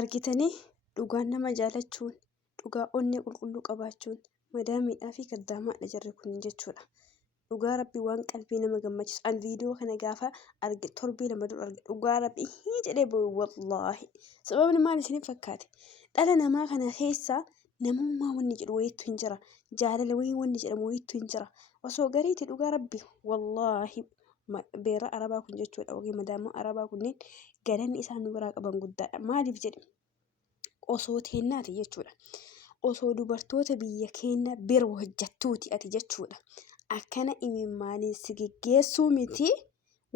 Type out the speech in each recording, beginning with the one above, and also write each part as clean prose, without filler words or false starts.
argitanii dhugaan nama jaalachuun dhugaa onnee qulqulluu qabaachuun madaamiidhaa fi kaddaamaadha jarri kun jechuudha. Dhugaa rabbii waan qalbii nama gammachiisu an viidiyoo kana gaafa arge torbii lama dura arge dhugaa rabbii jedhee boo'e wallaahi. Sababni maal isiniif fakkaate dhala namaa kana keessaa namummaa wanni jedhu wayiitu hin jira, jaalala wayii wanni jedhamu wayiitu hin jira. Osoo gariitti dhugaa rabbii wallaahi beera arabaa kun jechuudha yookiin madaamaa arabaa kunneen galanni isaan nu biraa qaban guddaadha. Maaliif jedhe osoo teennaati jechuudha. Osoo dubartoota biyya keenya bira hojjattuuti ati jechuudha. Akkana imimmaaniin si geggeessuu miti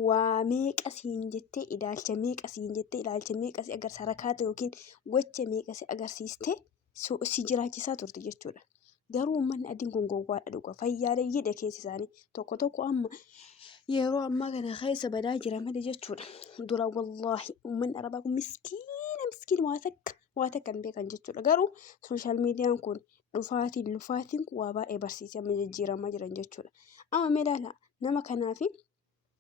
waa meeqa siin jettee ilaalcha meeqa siin jettee ilaalcha meeqa si agarsiisa harakaata yookiin gocha meeqa si agarsiiste si jiraachisaa turte jechuudha. Garuu uummanni adiin kun gowwaadha dhuga fayyaaleeyyiidha keessi isaanii tokko amma yeroo ammaa kana keessa badaa jira malee jechuudha. Dura wallaahi uummanni arabaa kun miskiina waa takka hin beekan jechuudha. Garuu sooshaal miidiyaan kun lufaatiin kun waa baay'ee barsiisee amma jijjiiramaa jiran jechuudha. Amma mee ilaala nama kanaafi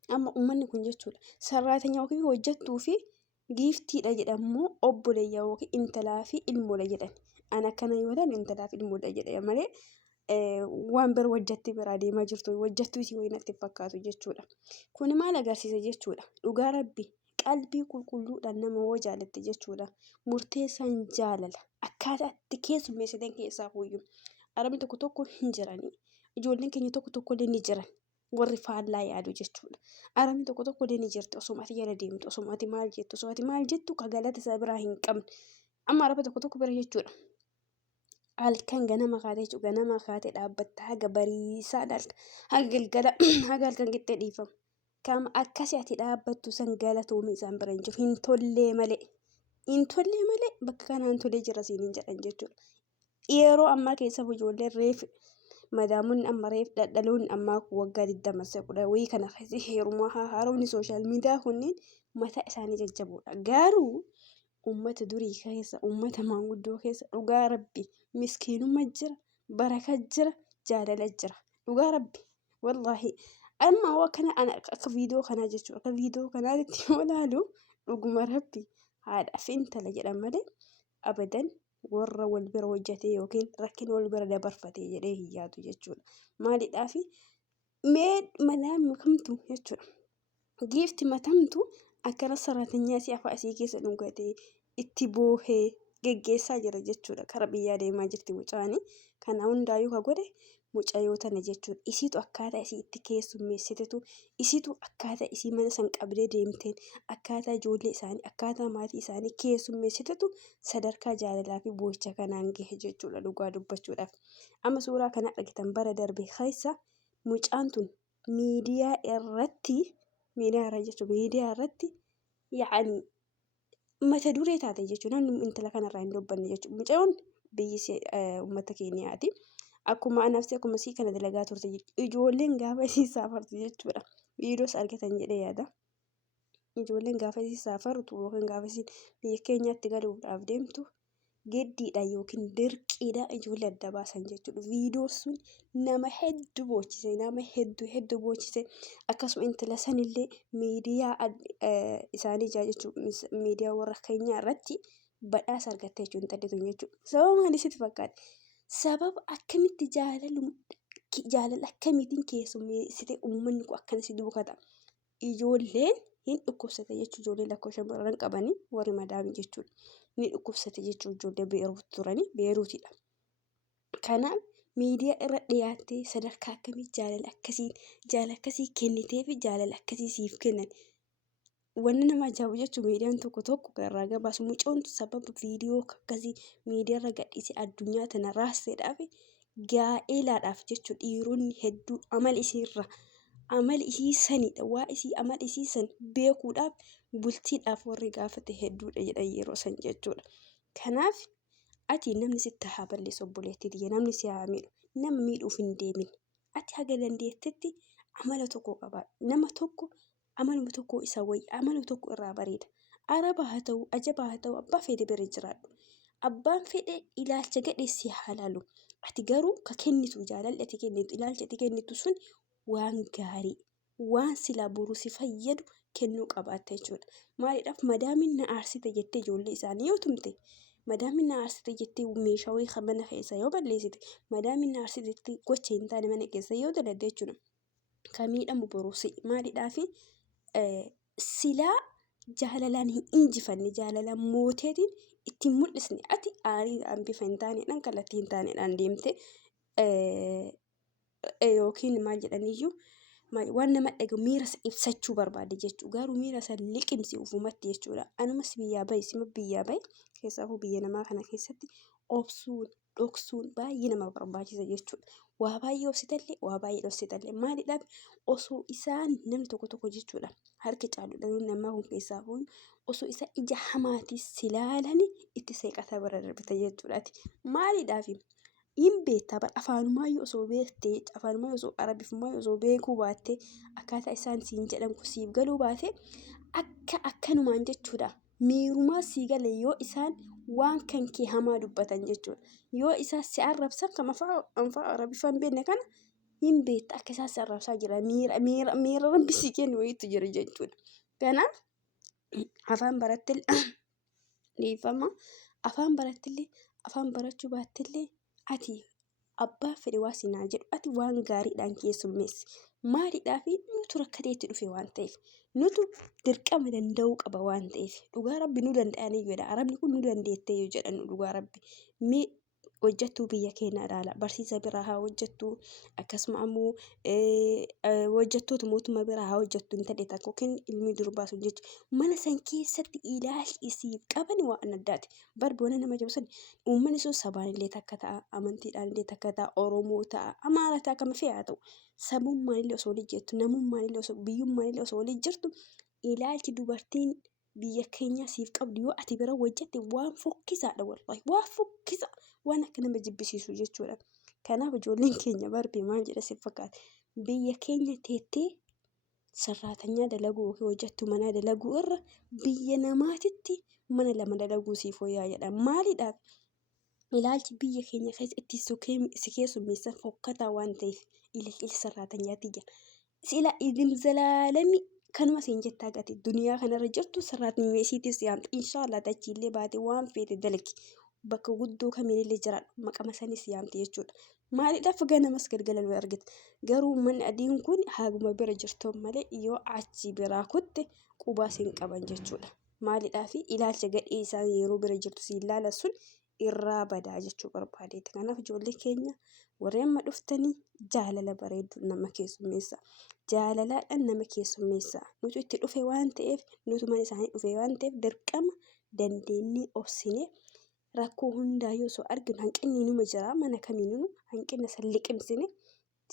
amma uummanni kun jechuudha sarraatenyaa yookiin hojjettuu fi giiftiidha jedhamoo obboleeyyaa yookiin intalaa fi ilmoodha jedhan. An akkana yoo ta'an intalaa fi ilmoodha jedhama malee waan bira hojjettee biraa deemaa jirtu hojjettuu isii wayii natti fakkaatu jechuudha. Kun maal agarsiisa jechuudha dhugaa rabbii qalbii qulqulluudhaan nama hoo jaalatte jechuudha. Murteessaan jaalala akkaataa itti keessummeessitan keessaa hooyyuu arabni tokko hin jiranii ijoolleen keenya tokko illee ni jiran warri faallaa yaadu jechuudha. Arabni tokko illee ni jirti osoo ati jala deemtu osoo ati maal jettu ka galata isaa biraa hin qabne amma araba tokko bira jechuudha. Halkan ganama kaatee jechuudha ganama kaatee dhaabbatta haga bariisaa dhaalta haga galgala haga halkan qixxee dhiifamu. Kama akkasii ati dhaabbattu san galatoomii isaan bira hin jiru hin tollee malee bakka kanaan tolee jira siin jedhan jechuudha. Yeroo ammaa keessa ijoolleen reef madaamuun amma reef dhaloonni ammaa waggaa 20 wayii kana keessa heerumaa haaromni sooshaal miidiyaa kunniin mataa isaanii jajjaboodha. Garuu uummata durii keessa uummata maanguddoo keessa dhugaa rabbii miskiinummaa jira baraka jira jaalala jira dhugaa rabbii wallaahi. Amma akkana akka viidiyoo kanaa jechuudha. Akka viidiyoo kanaatti yoo ilaalu dhuguma rabbii haadhaa fi intala jedhan malee abadan warra wal bira hojjetee yookiin rakkina wal bira dabarfatee jedhee hin yaadu jechuudha. Maaliidhaaf mee madaamii kamtu jechuudha. Giifti matamtu akkana sararatenyaa si afaa isii keessa dhungatee itti boohee geggeessaa jira jechuudha. Kara biyyaa deemaa jirti mucaanii. Kana hundaayyuu ka godhe mucayyoo tana jechuudha. Isiitu akkaataa isii itti keessummeessitetu isiitu akkaataa isii mana san qabdee deemteen akkaataa ijoollee isaanii akkaataa maatii isaanii keessummeessitetu sadarkaa jaalalaa fi boo'icha kanaan gahe jechuudha dhugaa dubbachuudhaaf. Amma suuraa kana argitan bara darbe keessa mucaan tun miidiyaa irratti yaa'anii mata duree taate jechuudha. Namni intala kanarraa hin dubbanne jechuudha. Mucaan biyyi uummata keenyaati. Akkuma anaafsi akkuma sii kana dalagaa turte ijoolleen gaafa isii saafartu jechuudha. Viidiyoos argatan jedhee yaada. Ijoolleen gaafa isii saafartu yookiin gaafa isii biyya keenyaatti galuudhaaf deemtu geddiidha yookiin dirqiidha ijoollee adda baasan jechuudha. Viidiyoon sun nama hedduu boochisee akkasuma intala sanillee miidiyaa isaanii jechuudha miidiyaa warra keenyaa irratti badhaasa argattee jechuudha intalli tun jechuudha. Sababa maaliif sitti fakkaate? Sababa akkamitti jaalala akkamiitiin keessummeessite uummanni kun akkana si duukata. Ijoolleen hin dhukkubsate jechuudha. Ijoolleen lakkoo shamarran qabanii warri madaamii jechuudha. Ni dhukkubsate jechuudha ijoollee beeruutti turanii beeruutidha. Kanaaf miidiyaa irra dhiyaattee sadarkaa akkamii jaalala akkasii kennitee fi jaalala akkasii siif kennan. Wanni nama ajaa'ibu jechuun miidiyaan tokko irraa gabaasu mucoon sababa viidiyoo akkasii miidiyaa irra gadhiisee addunyaa tana raaseedhaaf gaa'elaadhaaf jechuudha. Dhiironni hedduu amala isii sanidha. Waa isii amala isii san beekuudhaaf bultiidhaaf warri gaafate hedduudha jedhan yeroo san jechuudha. Kanaaf ati namni sitti haa balleessu obboleettii namni si haa miidhu nama miidhuuf hin deemin. Ati haga dandeettetti amala tokko qabaadhu. Nama tokko amaluma tokko isa wayii amaluma tokko irraa bareeda. Araba haa ta'u ajaba haa ta'u abbaa fedhe bira jiraadhu. Abbaan fedhe ilaalcha gadheessi haa laalu. Ati garuu ka kennitu jaalalli ati kennitu ilaalcha ati kennitu sun waan gaarii waan silaa boruu si fayyadu kennuu qabaatta jechuudha. Maaliidhaaf madaamiin na aarsite jettee ijoollee isaanii yoo tumte, madaamiin na aarsite jettee meeshaa wayii mana keessa yoo balleessite, madaamiin na aarsite jettee gocha hin taane mana keessa yoo daladde jechuudha. Kan miidhamu boruusi maaliidhaafi silaa jaalalaan hin injifanne, jaalalaan mooteetiin ittiin mul'isne ati aariidhaan bifa hin taaneedhaan kallattii hin taaneedhaan deemte yookiin maal jedhaniyyuu waan nama dhagahu miira ibsachuu barbaade jechuudha. Garuu miira san liqimsi ufumatti jechuudha. Anumas biyyaa bahe sima biyyaa bahe keessaafuu biyya namaa kana keessatti obsuun dhoksuun baay'ee nama barbaachisa jechuudha. Waa baay'ee obsitallee waa baay'ee dhoksitallee maaliidhaaf osoo isaan namni tokko jechuudha. Harka caaluudhaan namaa kun keessaafuu osoo isa ija hamaatis silaalanii itti seeqataa bira darbita jechuudhaati. Maaliidhaafi hin beektaa bara afaanummaayyuu osoo beektee afaanummaayyuu osoo arabifummayyuu osoo beekuu baattee akkaataa isaan siin jedhan kun siif galuu baate akkanumaan jechuudha. Miirumaa sii gale yoo isaan waan kan kee hamaa dubbatan jechuudha. Yoo isaan si arrabsan kan afaan arabiffaa hin beekne kana hin beekta akka isaan si arrabsaa jira. Miira rabbi sii kennu wayiitu jira jechuudha. Kanaaf afaan barattillee dhiifama afaan barattillee afaan barachuu baattillee ati abbaa fedhe waa sinaa jedhu ati waan gaariidhaan keessummeessi. Maaliidhaafi nutu rakkateetti dhufe waan ta'eef nutu dirqama danda'uu qaba waan ta'eef dhugaa rabbi nu danda'aniyyuu jedha. Arabni kun nu dandeettee yoo jedhan dhugaa rabbi hojjettuu biyya keenya ilaala. Barsiisa biraa haa hojjettuu akkasuma ammoo hojjettoota mootummaa biraa haa hojjettu hin ta'e takka yookiin ilmi durbaa sun jechuudha. Mana san keessatti ilaalchi isiif qaban waan addaati. Barboona nama jabsan uummanni sun sabaan illee takka ta'a, amantiidhaan illee takka ta'a, Oromoo ta'a, Amaara ta'a kam fe'aa ta'u. Sabummaan illee osoo waliin jirtu, namummaan illee osoo biyyummaan illee osoo waliin jirtu ilaalchi dubartiin biyya keenya siif qabdu yoo ati bira hojjette waan fokkisaadha wallahi waan fokkisa waan akka nama jibbisiisu jechuudha. Kanaaf ijoolleen keenya barbee maal jedha siif fakkaata biyya keenya teettee sarraatanyaa dalaguu yookiin hojjettuu manaa dalaguu irra biyya namaatitti mana lama dalaguu siif wayyaa jedha. Maaliidhaaf ilaalchi biyya keenya keessatti si keessummeessan fokkataa waan ta'eef ilaalchi sarraatanyaatti jira. Sila idil zalaalami kanuma siin jettaa gati duniyaa kanarra jirtu sarraatni meesiitis yaamta inshaallah dachiillee baate waan feete dalagi bakka guddoo kamiinillee jira maqama sanis yaamte jechuudha. Maaliidhaaf ganamas galgala nu argita. Garuu manni adiin kun haaguma bira jirtoon malee yoo achi biraa kutte qubaa siin qaban jechuudha. Maaliidhaaf ilaalcha gadhee isaan yeroo bira jirtu siin ilaala sun irraa badaa jechuu barbaadeeti. Kanaaf ijoollee keenya warreen amma dhuftanii jaalala bareedu nama keessummeessa. Jaalalaadhaan nama keessummeessa. Nuti itti dhufe waan ta'eef nuti mana isaanii dhufe waan ta'eef dirqama dandeenyee obsine rakkoo hundaa yoo osoo arginu hanqinni numa jira mana kamiinuu hanqina san liqimsine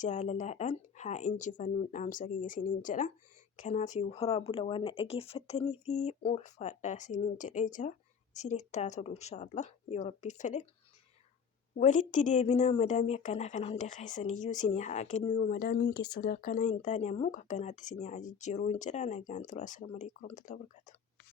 jaalalaadhaan haa injifannuun dhaamsa kiyya isiniin jedha. Kanaaf horaa bula waan na dhageeffattanii fi ulfaadhaa isiniin jedhee jira. Isinitti haa tolu inshaallah yoo rabbi fedhe. Walitti deebinaa madaamii akkanaa kana hunda keessaniyyuu isinii haa kennu yoo madaamiin keessa akkanaa hin taane ammoo akkanaatti isinii haa jijjiiruu hin jedha. Nagaan tura. Assalaamu alaikum warahmatullahi wabarakatuh.